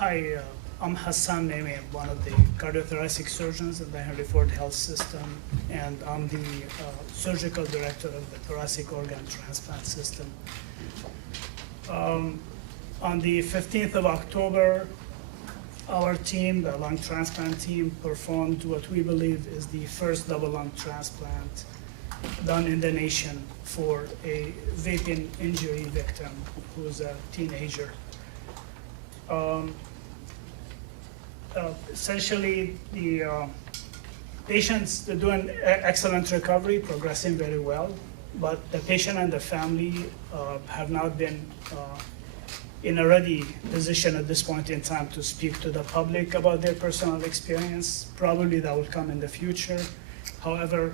Hi, I'm Hassan Meme, one of the cardiothoracic surgeons in the Henry Ford Health System, and I'm the surgical director of the thoracic organ transplant system. On the 15th of October, our team, the lung transplant team, performed what we believe is the first double lung transplant done in the nation for a vaping injury victim who's a teenager. Essentially, the patients are doing excellent recovery, progressing very well, but the patient and the family have not been in a ready position at this point in time to speak to the public about their personal experience. Probably that will come in the future. However,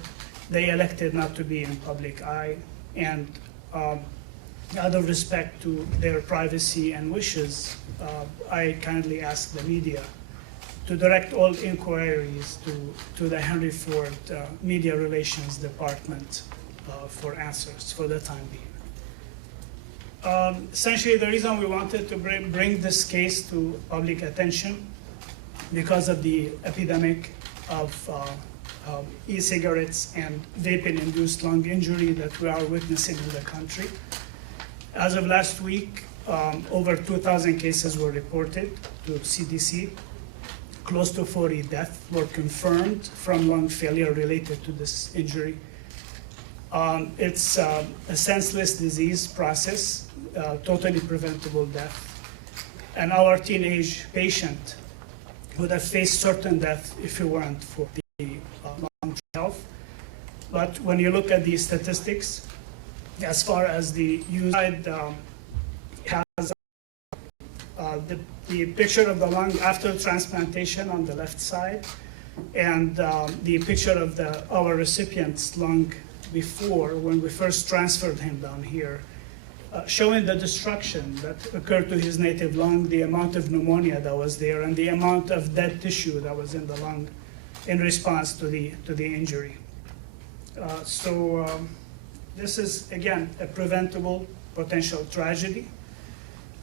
they elected not to be in public eye, and out of respect to their privacy and wishes, I kindly ask the media to direct all inquiries to the Henry Ford Media Relations Department for answers for the time being. Essentially, the reason we wanted to bring this case to public attention because of the epidemic of e-cigarettes and vaping-induced lung injury that we are witnessing in the country. As of last week, over 2,000 cases were reported to CDC. Close to 40 deaths were confirmed from lung failure related to this injury. It's a senseless disease process, totally preventable death. And our teenage patient would have faced certain death if it weren't for the lung health. But when you look at the statistics, as far as the use side has the picture of the lung after transplantation on the left side, and the picture of our recipient's lung before, when we first transferred him down here, showing the destruction that occurred to his native lung, the amount of pneumonia that was there, and the amount of dead tissue that was in the lung in response to the injury. This is, again, a preventable potential tragedy.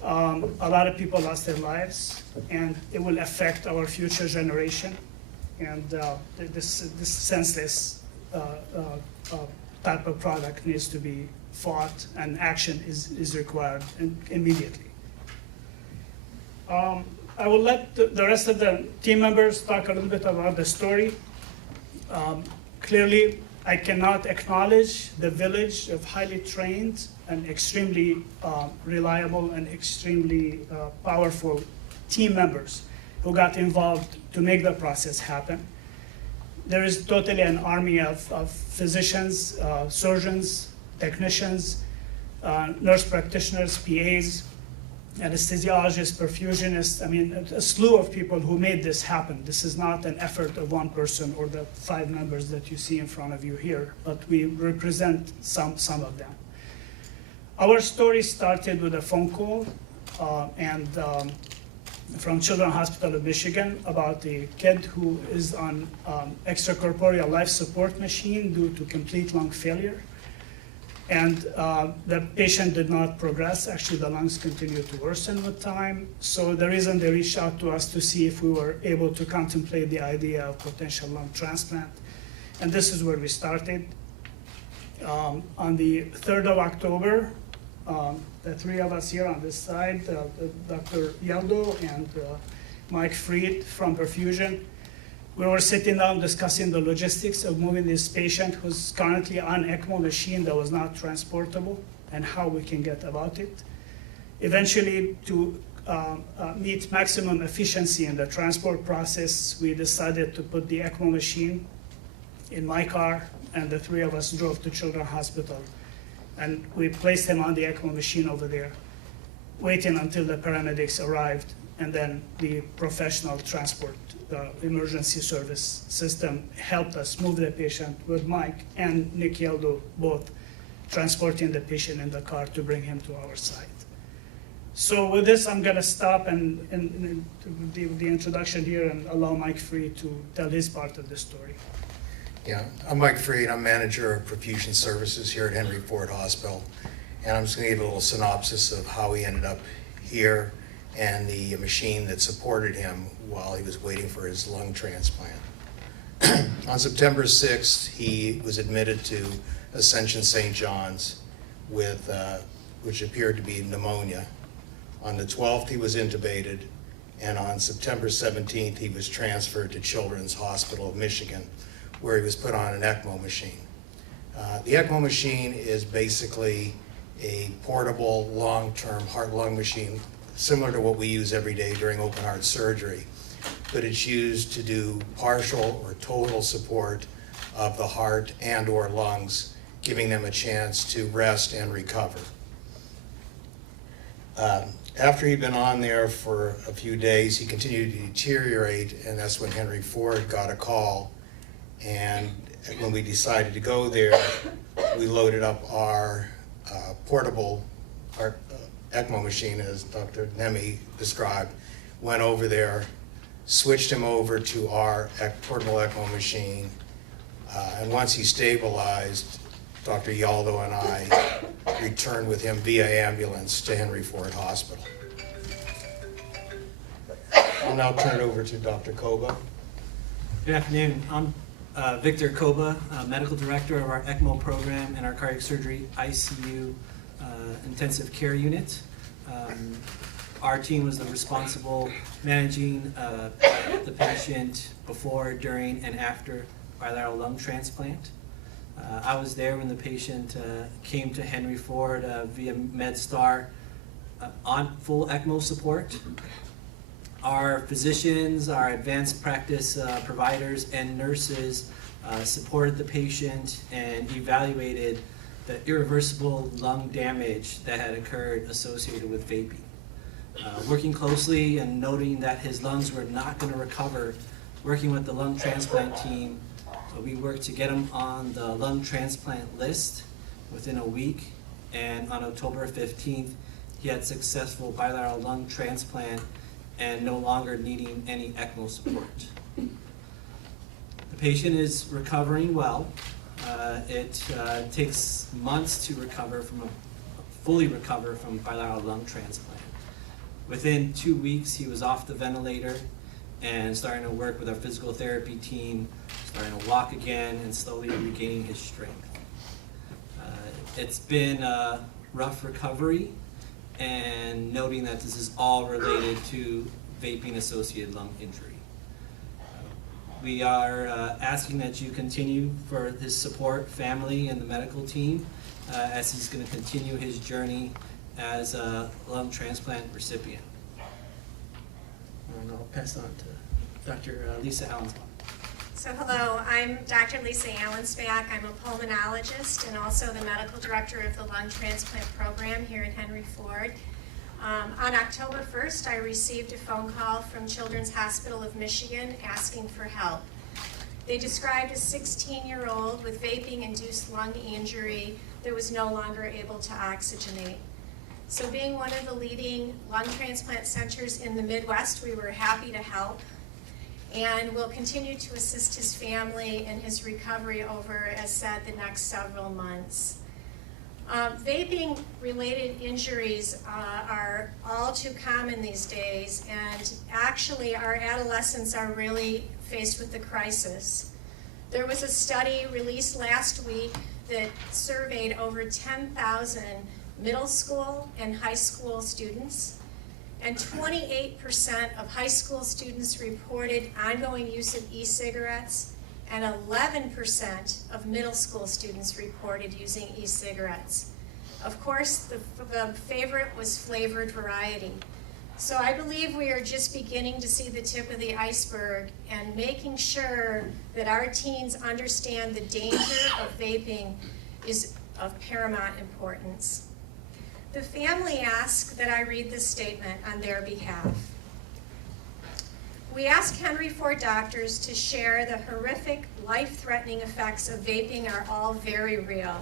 A lot of people lost their lives, and it will affect our future generation. And this senseless type of product needs to be fought, and action is required immediately. I will let the rest of the team members talk a little bit about the story. Clearly, I cannot acknowledge the village of highly trained and extremely reliable and extremely powerful team members who got involved to make the process happen. There is totally an army of physicians, surgeons, technicians, nurse practitioners, PAs, anesthesiologists, perfusionists, I mean, a slew of people who made this happen. This is not an effort of one person or the 5 members that you see in front of you here, but we represent some of them. Our story started with a phone call from Children's Hospital of Michigan about a kid who is on extracorporeal life support machine due to complete lung failure. And the patient did not progress. Actually, the lungs continued to worsen with time. So the reason they reached out to us to see if we were able to contemplate the idea of potential lung transplant. And this is where we started. On the 3rd of October, the 3 of us here on this side, Dr. Yaldo and Mike Fried from Perfusion, we were sitting down discussing the logistics of moving this patient who's currently on ECMO machine that was not transportable and how we can get about it. Eventually, to meet maximum efficiency in the transport process, we decided to put the ECMO machine in my car, and the 3 of us drove to Children's Hospital. And we placed him on the ECMO machine over there, waiting until the paramedics arrived, and then the professional transport emergency service system helped us move the patient with Mike and Nick Yaldo both transporting the patient in the car to bring him to our site. So with this, I'm going to stop and the introduction here and allow Mike Fried to tell his part of the story. Yeah, I'm Mike Fried. I'm manager of perfusion services here at Henry Ford Hospital. And I'm just going to give a little synopsis of how we ended up here and the machine that supported him while he was waiting for his lung transplant. On September 6th, he was admitted to Ascension St. John's with, which appeared to be pneumonia. On the 12th, he was intubated, and on September 17th, he was transferred to Children's Hospital of Michigan, where he was put on an ECMO machine. The ECMO machine is basically a portable, long-term heart-lung machine, similar to what we use every day during open heart surgery, but it's used to do partial or total support of the heart and or lungs, giving them a chance to rest and recover. After he'd been on there for a few days, he continued to deteriorate, and that's when Henry Ford got a call. And when we decided to go there, we loaded up our portable ECMO machine, as Dr. Nemi described, went over there, switched him over to our portable ECMO machine, and once he stabilized, Dr. Yaldo and I returned with him via ambulance to Henry Ford Hospital. I'll now turn it over to Dr. Koba. Good afternoon. I'm Victor Koba, Medical Director of our ECMO program and our cardiac surgery ICU intensive care unit. Our team was responsible managing the patient before, during, and after bilateral lung transplant. I was there when the patient came to Henry Ford via MedStar on full ECMO support. Our physicians, our advanced practice providers, and nurses supported the patient and evaluated the irreversible lung damage that had occurred associated with vaping. Working closely and noting that his lungs were not going to recover, working with the lung transplant team, we worked to get him on the lung transplant list within a week, and on October 15th, he had successful bilateral lung transplant and no longer needing any ECMO support. The patient is recovering well. It takes months to fully recover from bilateral lung transplant. Within 2 weeks, he was off the ventilator and starting to work with our physical therapy team, starting to walk again and slowly regaining his strength. It's been a rough recovery, and noting that this is all related to vaping-associated lung injury. We are asking that you continue for his support, family, and the medical team as he's going to continue his journey as a lung transplant recipient. And I'll pass on to Dr. Lisa Allensbach. So hello, I'm Dr. Lisa Allensbach. I'm a pulmonologist and also the medical director of the lung transplant program here at Henry Ford. On October 1st, I received a phone call from Children's Hospital of Michigan asking for help. They described a 16-year-old with vaping-induced lung injury that was no longer able to oxygenate. So being one of the leading lung transplant centers in the Midwest, we were happy to help, and we'll continue to assist his family in his recovery over, as said, the next several months. Vaping-related injuries are all too common these days, and actually our adolescents are really faced with the crisis. There was a study released last week that surveyed over 10,000 middle school and high school students, and 28% of high school students reported ongoing use of e-cigarettes, and 11% of middle school students reported using e-cigarettes. Of course, the favorite was flavored variety. So I believe we are just beginning to see the tip of the iceberg and making sure that our teens understand the danger of vaping is of paramount importance. The family asked that I read this statement on their behalf. We ask Henry Ford doctors to share the horrific, life-threatening effects of vaping are all very real.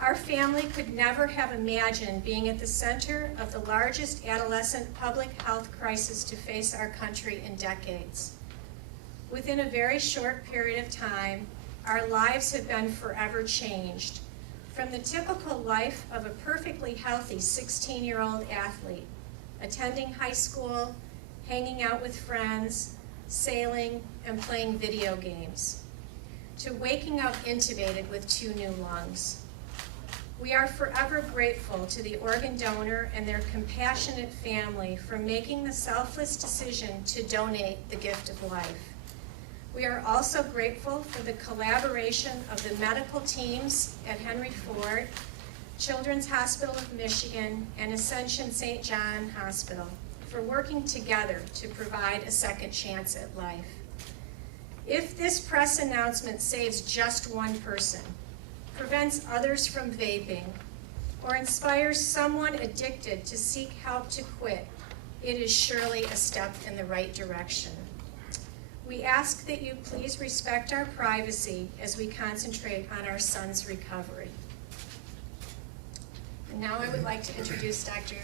Our family could never have imagined being at the center of the largest adolescent public health crisis to face our country in decades. Within a very short period of time, our lives have been forever changed. From the typical life of a perfectly healthy 16-year-old athlete attending high school, hanging out with friends, sailing, and playing video games, to waking up intubated with 2 new lungs. We are forever grateful to the organ donor and their compassionate family for making the selfless decision to donate the gift of life. We are also grateful for the collaboration of the medical teams at Henry Ford, Children's Hospital of Michigan, and Ascension St. John Hospital for working together to provide a second chance at life. If this press announcement saves just one person, prevents others from vaping, or inspires someone addicted to seek help to quit, it is surely a step in the right direction. We ask that you please respect our privacy as we concentrate on our son's recovery. And now I would like to introduce Dr.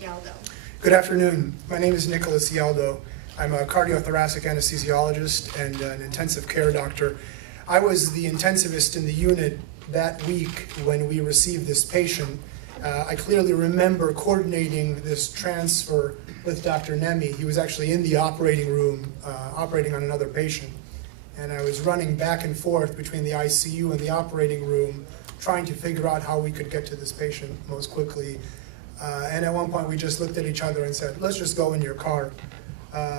Yaldo. Good afternoon. My name is Nicholas Yaldo. I'm a cardiothoracic anesthesiologist and an intensive care doctor. I was the intensivist in the unit that week when we received this patient. I clearly remember coordinating this transfer with Dr. Nemi. He was actually in the operating room operating on another patient. And I was running back and forth between the ICU and the operating room trying to figure out how we could get to this patient most quickly. And at one point we just looked at each other and said, let's just go in your car.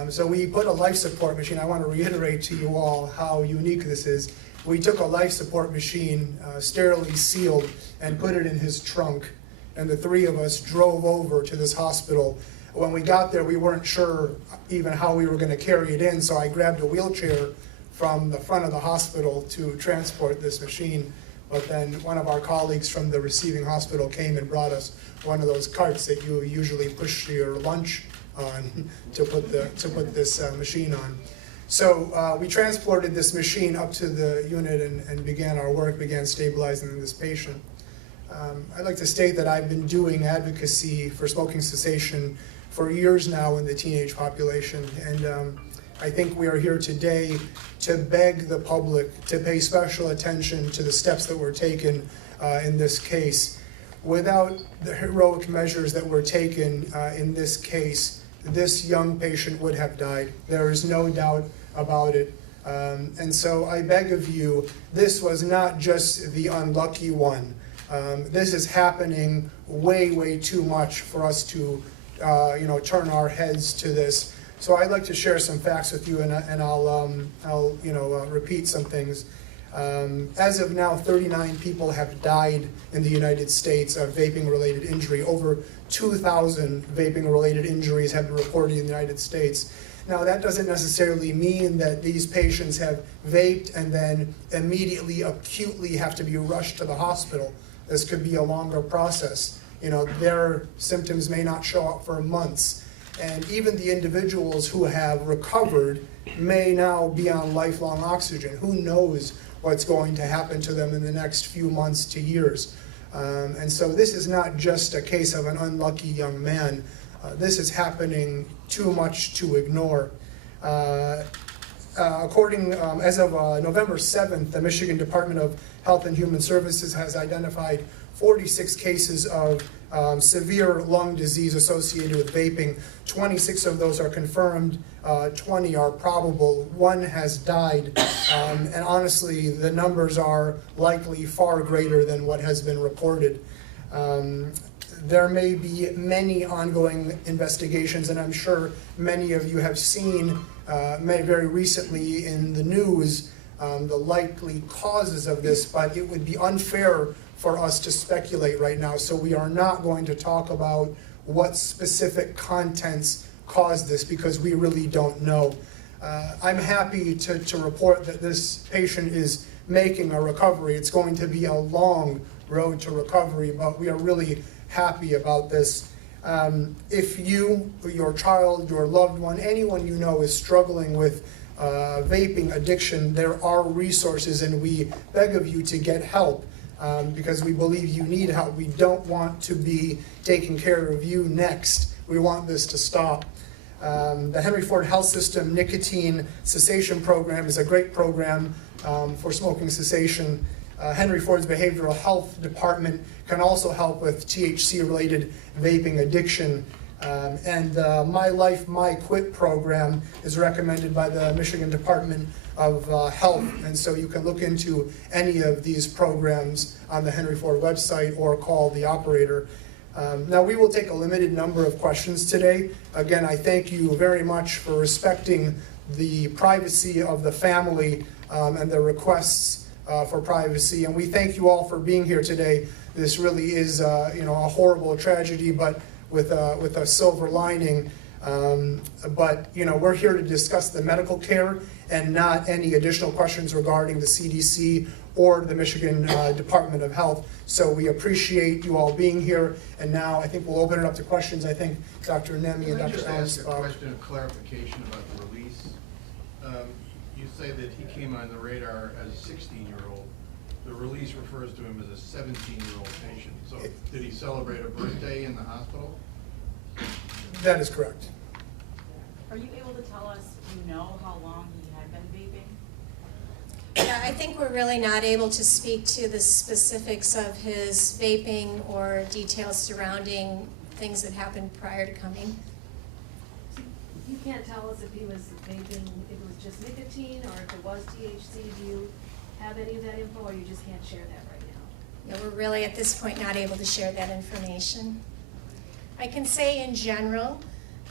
So we put a life support machine. I want to reiterate to you all how unique this is. We took a life support machine, sterilely sealed, and put it in his trunk. And the 3 of us drove over to this hospital. When we got there, we weren't sure even how we were going to carry it in, so I grabbed a wheelchair from the front of the hospital to transport this machine. But then one of our colleagues from the receiving hospital came and brought us one of those carts that you usually push your lunch on to put this machine on. So we transported this machine up to the unit and began stabilizing this patient. I'd like to state that I've been doing advocacy for smoking cessation for years now in the teenage population, and I think we are here today to beg the public to pay special attention to the steps that were taken in this case. Without the heroic measures that were taken in this case, this young patient would have died. There is no doubt about it. And so I beg of you, this was not just the unlucky one. This is happening way, way too much for us to turn our heads to this. So I'd like to share some facts with you, and I'll repeat some things. As of now, 39 people have died in the United States of vaping-related injury. Over 2,000 vaping-related injuries have been reported in the United States. Now, that doesn't necessarily mean that these patients have vaped and then immediately, acutely have to be rushed to the hospital. This could be a longer process. Their symptoms may not show up for months. And even the individuals who have recovered may now be on lifelong oxygen. Who knows what's going to happen to them in the next few months to years. And so this is not just a case of an unlucky young man. This is happening too much to ignore. As of November 7th, the Michigan Department of Health and Human Services has identified 46 cases of severe lung disease associated with vaping. 26 of those are confirmed, 20 are probable, 1 has died, and honestly, the numbers are likely far greater than what has been reported. There may be many ongoing investigations, and I'm sure many of you have seen very recently in the news the likely causes of this, but it would be unfair for us to speculate right now, so we are not going to talk about what specific contents caused this because we really don't know. I'm happy to report that this patient is making a recovery. It's going to be a long road to recovery, but we are really happy about this. If you, your child, your loved one, anyone you know is struggling with vaping addiction, there are resources, and we beg of you to get help. Because we believe you need help. We don't want to be taking care of you next. We want this to stop. The Henry Ford Health System Nicotine Cessation Program is a great program for smoking cessation. Henry Ford's Behavioral Health Department can also help with THC-related vaping addiction. And My Life, My Quit program is recommended by the Michigan Department of Health. And so you can look into any of these programs on the Henry Ford website or call the operator. Now, we will take a limited number of questions today. Again, I thank you very much for respecting the privacy of the family and the requests for privacy. And we thank you all for being here today. This really is a horrible tragedy, but with a silver lining. But we're here to discuss the medical care and not any additional questions regarding the CDC or the Michigan Department of Health. So we appreciate you all being here. And now I think we'll open it up to questions. I think Dr. Nemi and Can I Dr. just Allen ask a question of clarification about the release? You say that he came on the radar as a 16-year-old. The release refers to him as a 17-year-old patient. So did he celebrate a birthday in the hospital? That is correct. Are you able to tell us, do you know how long he had been vaping? Yeah, I think we're really not able to speak to the specifics of his vaping or details surrounding things that happened prior to coming. You can't tell us if he was vaping, if it was just nicotine, or if it was THC. Do you have any of that info, or you just can't share that right now? Yeah, we're really at this point not able to share that information. I can say in general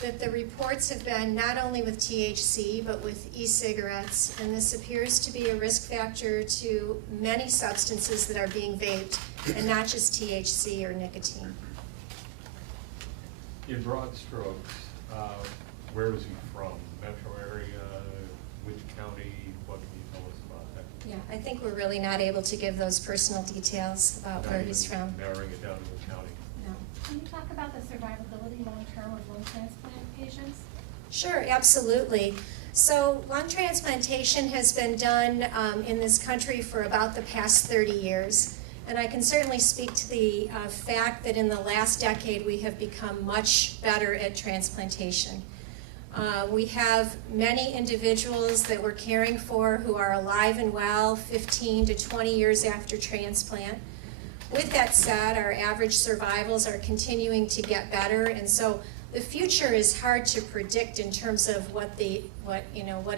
that the reports have been not only with THC, but with e-cigarettes, and this appears to be a risk factor to many substances that are being vaped, and not just THC or nicotine. In broad strokes, where was he from? Metro area, which county? What can you tell us about that? Yeah, I think we're really not able to give those personal details about where he's from. Narrowing it down to a county. No. Can you talk about the survivability long-term of lung transplant patients? Sure, absolutely. So lung transplantation has been done in this country for about the past 30 years. And I can certainly speak to the fact that in the last decade we have become much better at transplantation. We have many individuals that we're caring for who are alive and well 15 to 20 years after transplant. With that said, our average survivals are continuing to get better, and so the future is hard to predict in terms of what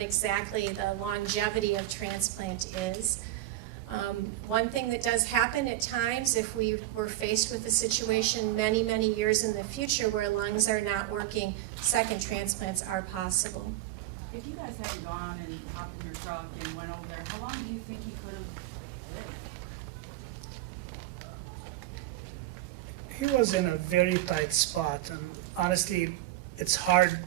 exactly the longevity of transplant is. One thing that does happen at times, if we were faced with a situation many, many years in the future where lungs are not working, second transplants are possible. If you guys hadn't gone and hopped in your truck and went over there, how long do you think he could have lived? He was in a very tight spot, and honestly, it's hard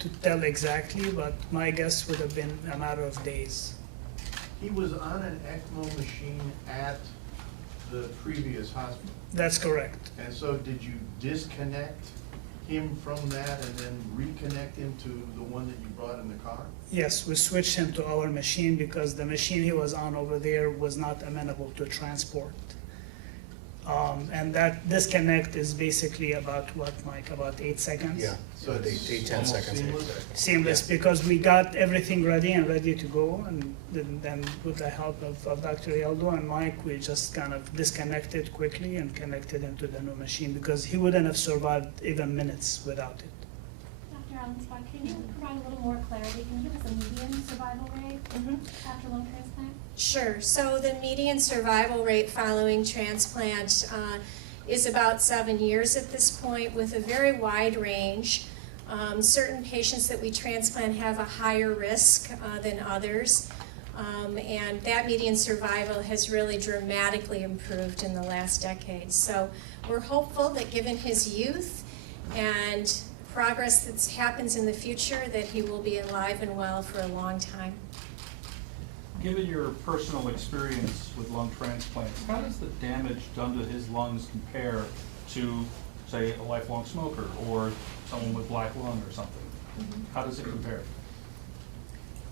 to tell exactly, but my guess would have been a matter of days. He was on an ECMO machine at the previous hospital. That's correct. And so did you disconnect him from that and then reconnect him to the one that you brought in the car? Yes, we switched him to our machine because the machine he was on over there was not amenable to transport. And that disconnect is basically about what, Mike, about 8 seconds? Yeah, so they 10 almost seconds. seamless? Seamless, because we got everything ready to go, and then with the help of Dr. Yaldo and Mike, we just kind of disconnected quickly and connected him to the new machine, because he wouldn't have survived even minutes without it. Dr. Allenspot, can you provide a little more clarity? Can you give us a median survival rate after lung transplant? Sure. So the median survival rate following transplant is about 7 years at this point, with a very wide range. Certain patients that we transplant have a higher risk than others, and that median survival has really dramatically improved in the last decade. So we're hopeful that given his youth and progress that happens in the future, that he will be alive and well for a long time. Given your personal experience with lung transplants, how does the damage done to his lungs compare to, say, a lifelong smoker or someone with black lung or something? How does it compare?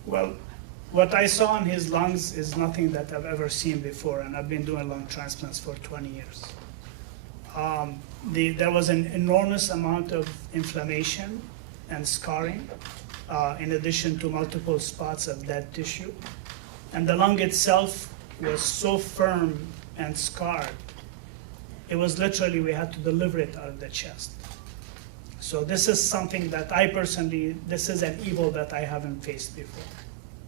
Well, what I saw in his lungs is nothing that I've ever seen before, and I've been doing lung transplants for 20 years. There was an enormous amount of inflammation and scarring, in addition to multiple spots of dead tissue. And the lung itself was so firm and scarred, it was literally, we had to deliver it out of the chest. So this is something that I personally, this is an evil that I haven't faced before.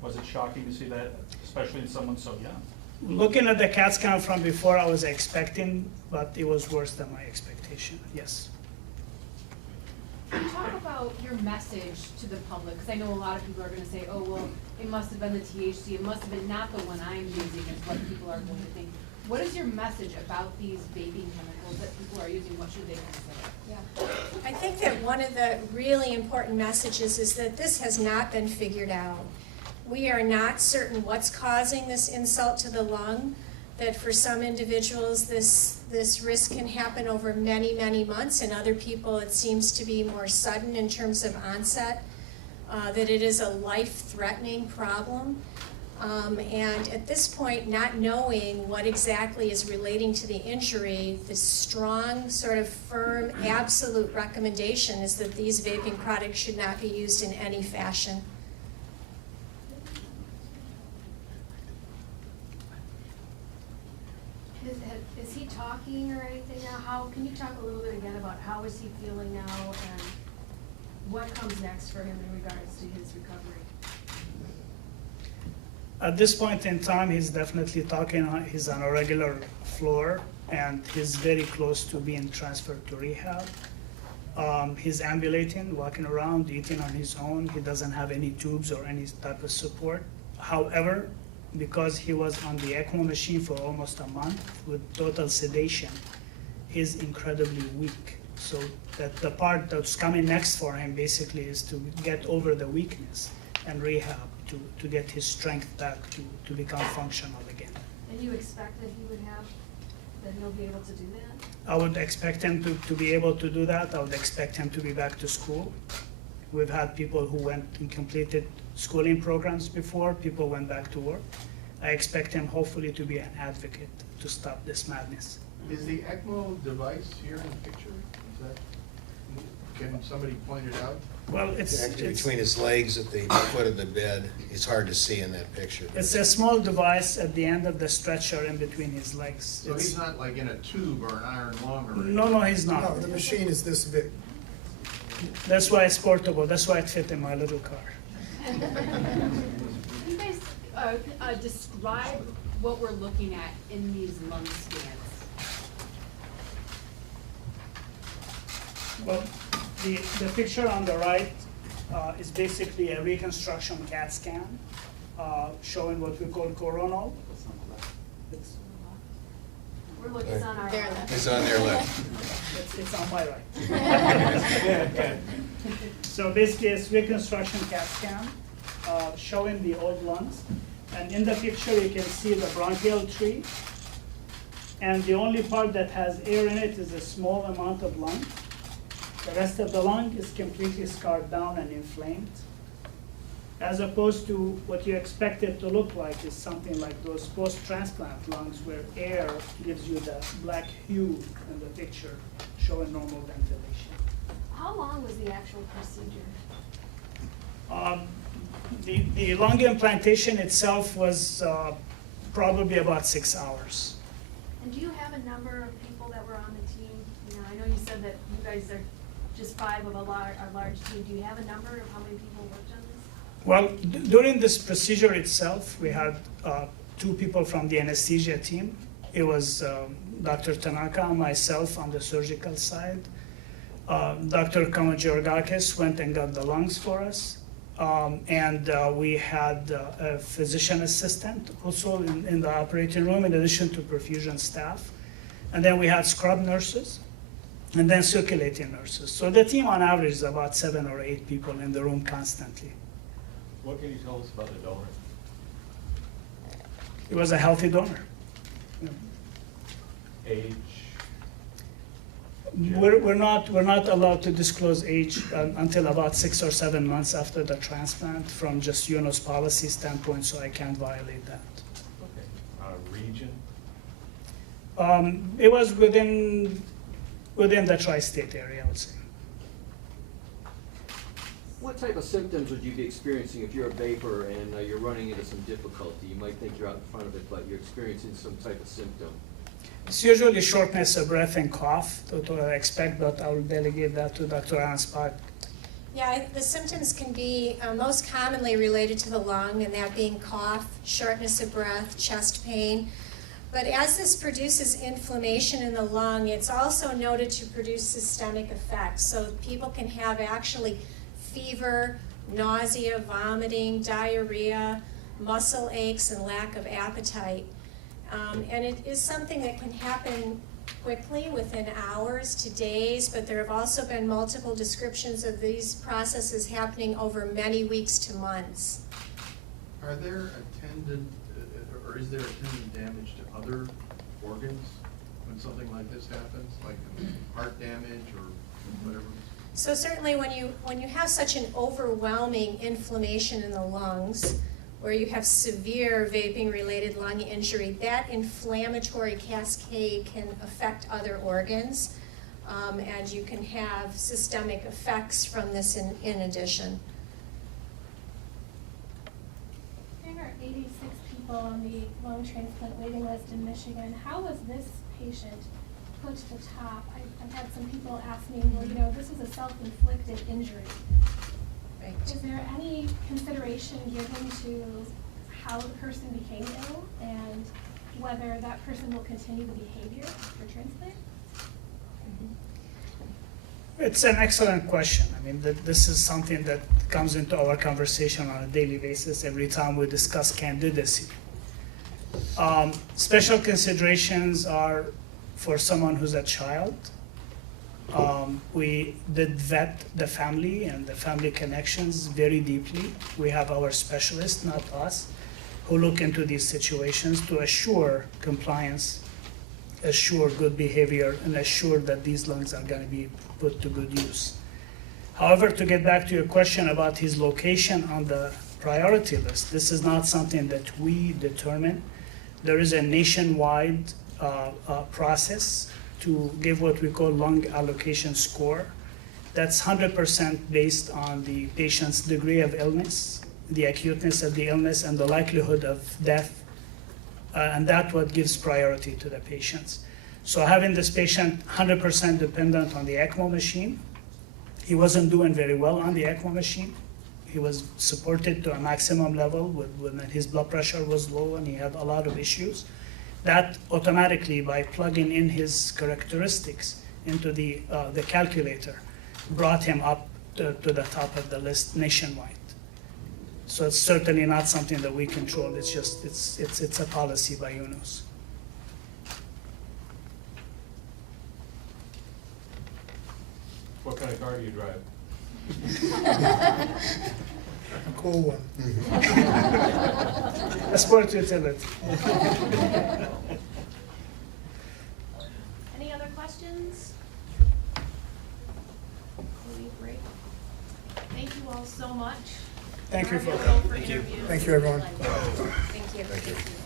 Was it shocking to see that, especially in someone so young? Looking at the CAT scan from before, I was expecting, but it was worse than my expectation, yes. Can you talk about your message to the public? Because I know a lot of people are gonna say, oh, well, it must have been the THC, it must have been not the one I'm using, is what people are going to think. What is your message about these vaping chemicals that people are using? What should they consider? I think that one of the really important messages is that this has not been figured out. We are not certain what's causing this insult to the lung, that for some individuals this risk can happen over many, many months, and other people it seems to be more sudden in terms of onset, that it is a life-threatening problem. And at this point, not knowing what exactly is relating to the injury, the strong, sort of firm, absolute recommendation is that these vaping products should not be used in any fashion. Is he talking or anything now? How, can you talk a little bit again about how is he feeling now and what comes next for him in regards to his recovery? At this point in time, he's definitely talking, he's on a regular floor, and he's very close to being transferred to rehab. He's ambulating, walking around, eating on his own. He doesn't have any tubes or any type of support. However, because he was on the ECMO machine for almost a month with total sedation, he's incredibly weak. So that the part that's coming next for him basically is to get over the weakness and rehab to get his strength back to become functional again. And you expect that he would have, that he'll be able to do that? I would expect him to be able to do that. I would expect him to be back to school. We've had people who went and completed schooling programs before, people went back to work. I expect him hopefully to be an advocate to stop this madness. Is the ECMO device here in the picture? Is that, can somebody point it out? Well, Actually, between his legs at the foot of the bed, it's hard to see in that picture. it's a small device at the end of the stretcher in between his legs. So It's- he's not like in a tube or an iron lung or anything? No, he's not. No, the machine is this big. That's why it's portable. That's why it fit in my little car. Can you guys describe what we're looking at in these lung scans? Well, the picture on the right is basically a reconstruction CAT scan showing what we call coronal. It's- We're looking, it's on our. There, left. It's on their left. It's on my right. So basically, it's reconstruction CAT scan showing the old lungs. And in the picture, you can see the bronchial tree. And the only part that has air in it is a small amount of lung. The rest of the lung is completely scarred down and inflamed. As opposed to what you expect it to look like is something like those post-transplant lungs where air gives you the black hue in the picture showing normal ventilation. How long was the actual procedure? The lung implantation itself was probably about 6 hours. And do you have a number of people that were on the team? You know, I know you said that you guys are just 5 of a large team. Do you have a number of how many people worked on this? Well, during this procedure itself, we had 2 people from the anesthesia team. It was Dr. Tanaka and myself on the surgical side. Dr. Kamageorgakis went and got the lungs for us. And we had a physician assistant also in the operating room in addition to perfusion staff. And then we had scrub nurses and then circulating nurses. So the team on average is about 7 or 8 people in the room constantly. What can you tell us about the donor? It was a healthy donor. Age? We're not allowed to disclose age until about 6 or 7 months after the transplant from just UNO's policy standpoint, so I can't violate that. Okay. Region? It was within the tri-state area, I would say. What type of symptoms would you be experiencing if you're a vapor and you're running into some difficulty? You might think you're out in front of it, but you're experiencing some type of symptom. It's usually shortness of breath and cough to expect, but I will delegate that to Dr. Ansbach. Yeah, the symptoms can be most commonly related to the lung, and that being cough, shortness of breath, chest pain. But as this produces inflammation in the lung, it's also noted to produce systemic effects. So people can have actually fever, nausea, vomiting, diarrhea, muscle aches, and lack of appetite. And it is something that can happen quickly, within hours to days, but there have also been multiple descriptions of these processes happening over many weeks to months. Are there attendant, or is there attendant damage to other organs when something like this happens, like heart damage or whatever? So certainly when you have such an overwhelming inflammation in the lungs, where you have severe vaping-related lung injury, that inflammatory cascade can affect other organs, and you can have systemic effects from this in addition. There are 86 people on the lung transplant waiting list in Michigan. How was this patient put to the top? I've had some people ask me, well, you know, this was a self-inflicted injury. Right. Is there any consideration given to how the person became ill and whether that person will continue the behavior for transplant? It's an excellent question. I mean, this is something that comes into our conversation on a daily basis every time we discuss candidacy. Special considerations are for someone who's a child. We did vet the family and the family connections very deeply. We have our specialists, not us, who look into these situations to assure compliance, assure good behavior, and assure that these lungs are going to be put to good use. However, to get back to your question about his location on the priority list, this is not something that we determine. There is a nationwide process to give what we call lung allocation score. That's 100% based on the patient's degree of illness, the acuteness of the illness, and the likelihood of death, and that's what gives priority to the patients. So having this patient 100% dependent on the ECMO machine, he wasn't doing very well on the ECMO machine. He was supported to a maximum level when his blood pressure was low and he had a lot of issues. That automatically, by plugging in his characteristics into the calculator, brought him up to the top of the list nationwide. So it's certainly not something that we control. It's just it's a policy by UNOS. What kind of car do you drive? A cool one. A sport utility. Any other questions? Any break? Thank you all so much. Thank you for You're coming. available for interviews. Thank you, everyone. Thank you. Thank you.